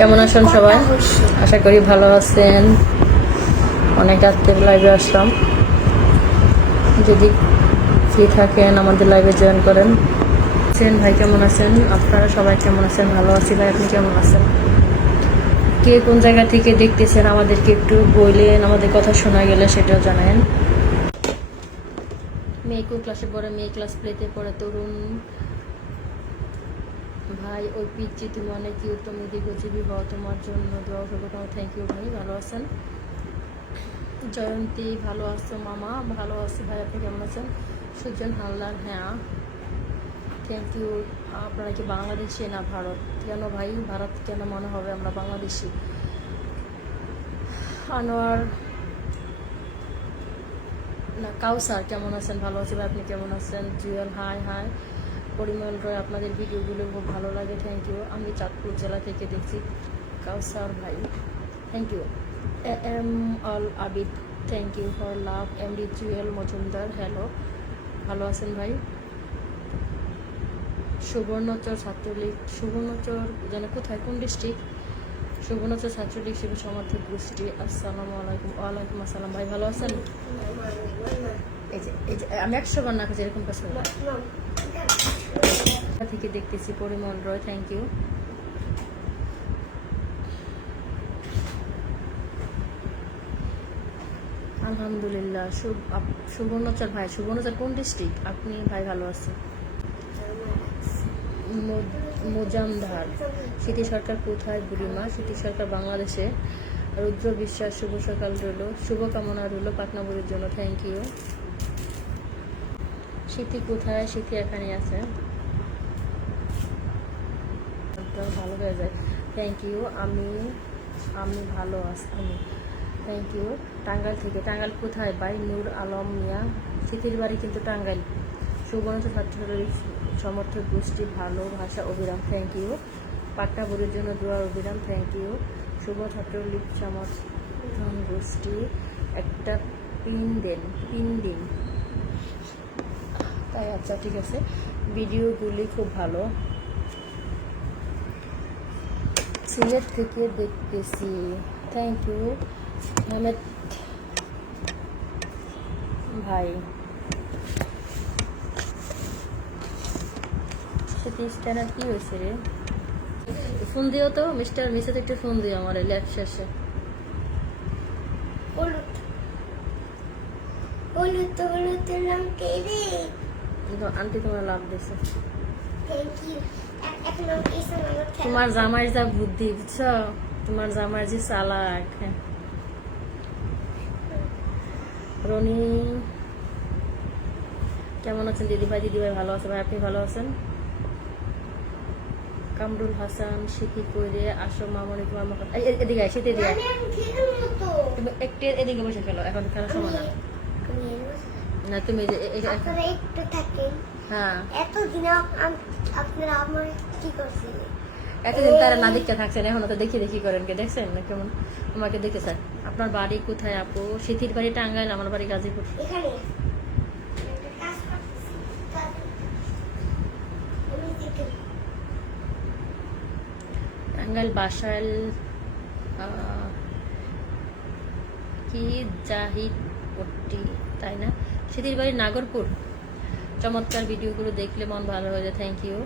কেমন আছেন সবাই? আশা করি ভালো আছেন। অনেক রাত্রে লাইভে আসলাম। যদি ফ্রি থাকেন আমাদের লাইভে জয়েন করেন। ভাই কেমন আছেন? আপনারা সবাই কেমন আছেন? ভালো আছি ভাই, আপনি কেমন আছেন? কে কোন জায়গা থেকে দেখতেছেন আমাদেরকে একটু বললেন, আমাদের কথা শোনা গেলে সেটাও জানায়েন। মেয়ে কোন ক্লাসে পড়ে? মেয়ে ক্লাস প্লেতে পড়ে। তরুণ ভাই, ওই পিচ্ছি তুমি অনেক কিউট, তুমি দীর্ঘজীবী হও, তোমার জন্য দোয়া শুভকামনা। থ্যাংক ইউ ভাই, ভালো আছেন? জয়ন্তী, ভালো আছো মামা? ভালো আছি ভাই, আপনি কেমন আছেন? সুজন হালদার, হ্যাঁ থ্যাংক ইউ। আপনারা কি বাংলাদেশি না ভারত? কেন ভাই ভারত কেন মনে হবে? আমরা বাংলাদেশি। আনোয়ার না কাউসার, কেমন আছেন? ভালো আছি ভাই, আপনি কেমন আছেন? Jewel, hi hi. পরিমল রয়, আপনাদের ভিডিওগুলো খুব ভালো লাগে, থ্যাংক ইউ। আমি চাঁদপুর জেলা থেকে দেখছি। কাউসার ভাই, thank you. M Al Abid, thank you for love. MD Jewel Majumder, hello, ভালো আছেন ভাই? সুবর্ণচর ছাত্রলীগ, সুবর্ণচর যেন কোথায়, কোন ডিস্ট্রিক্ট? সুবর্ণচর ছাত্রলীগ শিবির সমর্থক গোষ্ঠী, আসসালামু আলাইকুম। ওয়ালাইকুম আসসালাম ভাই, ভালো আছেন? এই যে আমি 100 বার না কাছে এরকম কাজ করি থেকে দেখতেছি। পরিমল রয়, থ্যাংক ইউ। আলহামদুলিল্লাহ। সুবর্ণচর ভাই, সুবর্ণচর কোন ডিস্ট্রিক্ট আপনি? ভাই ভালো আছেন। মোজামধার, সিটি সরকার কোথায়? বুড়িমা, সিটি সরকার বাংলাদেশে। রুদ্র বিশ্বাস, শুভ সকাল রইল, শুভকামনা রইল পাটনাপুরের জন্য, থ্যাংক ইউ। স্মৃতি কোথায়? স্মৃতি এখানে আছে, ভালো হয়ে যায়, থ্যাংক ইউ। আমি আমি ভালো আছি, আমি থ্যাংক ইউ। টাঙ্গাইল থেকে, টাঙ্গাইল কোথায় ভাই? নূর আলম মিয়া, স্মৃতির বাড়ি কিন্তু টাঙ্গাইল। সুবর্ণ ছাত্রলীগ সমর্থক গোষ্ঠী, ভালোবাসা অবিরাম, থ্যাংক ইউ। পাটনাপুরের জন্য দোয়া অবিরাম, থ্যাংক ইউ। শুভ ছাত্রলীগ সমর্থন গোষ্ঠী, একটা পিন দিন। তাই আচ্ছা ঠিক আছে, ভিডিওগুলি খুব ভালো। সিলেট থেকে দেখতেছি, থ্যাংক ইউ। আহমেদ ভাই, স্ট্যান্ডার কি হয়েছে রে? ফোন দিও তো মিস্টার মিসেস, একটু ফোন দিও আমার ল্যাব শেষে। আন্টি তোমার লাভ দিছে। তোমার জামাই যা বুদ্ধি, বুঝছো? তোমার জামাই যে চালাক। রনি, কেমন আছেন দিদিভাই? দিদিভাই ভালো আছে ভাই, আপনি ভালো আছেন? কামরুল হাসান, শীতি করে আসো মামনি, তোমার এদিকে শীতে দিয়ে একটু এদিকে বসে খেলো, এখন খেলার সময় না। না তুমি হ্যাঁ এতদিন তারা না দেখতে থাকছেন, এখন তো দেখি করেন কে দেখছেন না? কেমন আমাকে দেখেছেন? আপনার বাড়ি কোথায় আপু? শীতির বাড়ি টাঙ্গাইল, আমার বাড়ি গাজীপুর। টাঙ্গাইল বাসাইল কি জাহিদ পট্টি, তাই না? শীতির বাড়ি নাগরপুর। চমৎকার ভিডিওগুলো দেখলে মন ভালো হয়ে যায়, থ্যাংক ইউ।